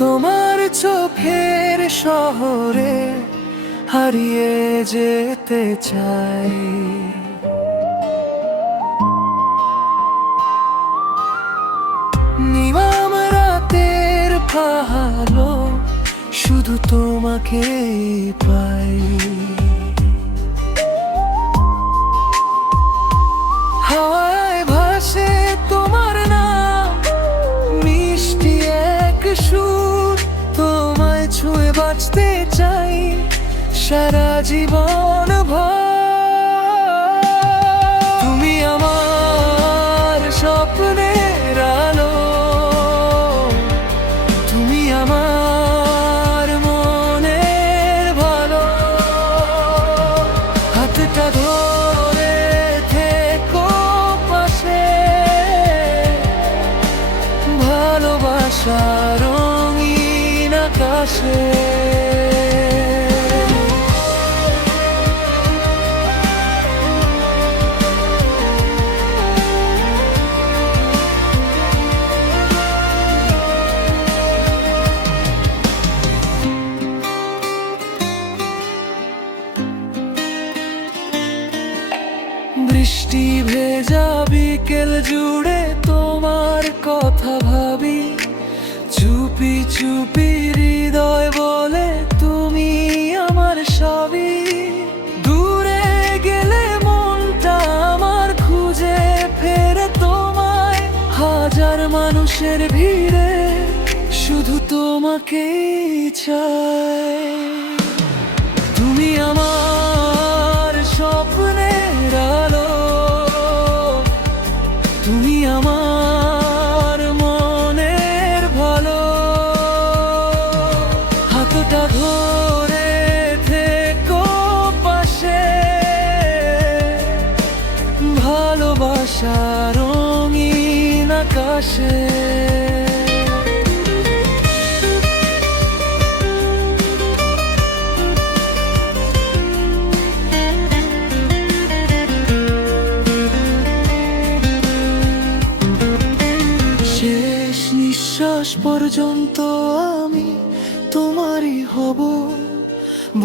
তোমার চোখের শহরে হারিয়ে যেতে চাই। নিমাম রাতের ভালো শুধু তোমাকে পাই। হাওয়ায় ভাসে তোমার নাম, মিষ্টি এক সুর, তোমায় ছুঁয়ে বাঁচতে চাই সারা জীবন ভর। তুমি আমার স্বপ্নের আলো, তুমি আমার মনের ভালো। হাতটা ধরে থেকো পাশে, ভালোবাসা রঙিন আকাশে। বৃষ্টি ভেজা বিকেল জুড়ে তোমার কথা ভাবি, চুপি চুপি হৃদয় বলে তুমি আমার সবই। দূরে গেলে মনটা আমার খুঁজে ফেরে তোমায়, হাজার মানুষের ভিড়ে শুধু তোমাকেই চাই। তুমি আমার স্বপ্নের আলো, তুমি আমার মনের ভালো। হাতটা ধরে থেকো পাশে, ভালোবাসা রঙিন আকাশে। শেষ নিঃশ্বাস পর্যন্ত আমি তোমারই হব,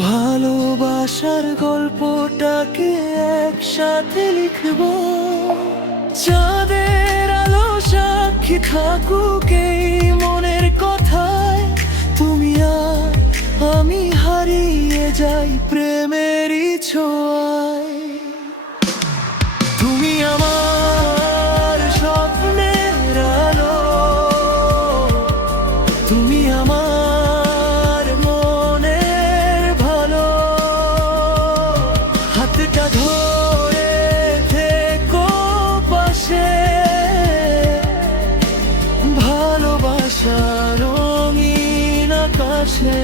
ভালোবাসার গল্পটাকে একসাথে লিখব। চাঁদের আলো সাক্ষী থাকুক এই মনের কথায়, তুমি আর আমি হারিয়ে যাই প্রেমেরই ছোঁয়ায়। তুমি আমার স্বপ্নের আলো, তুমি আমার মনের ভালো। হাতটা ধরে থেকো পাশে, ভালোবাসা রঙিন আকাশে।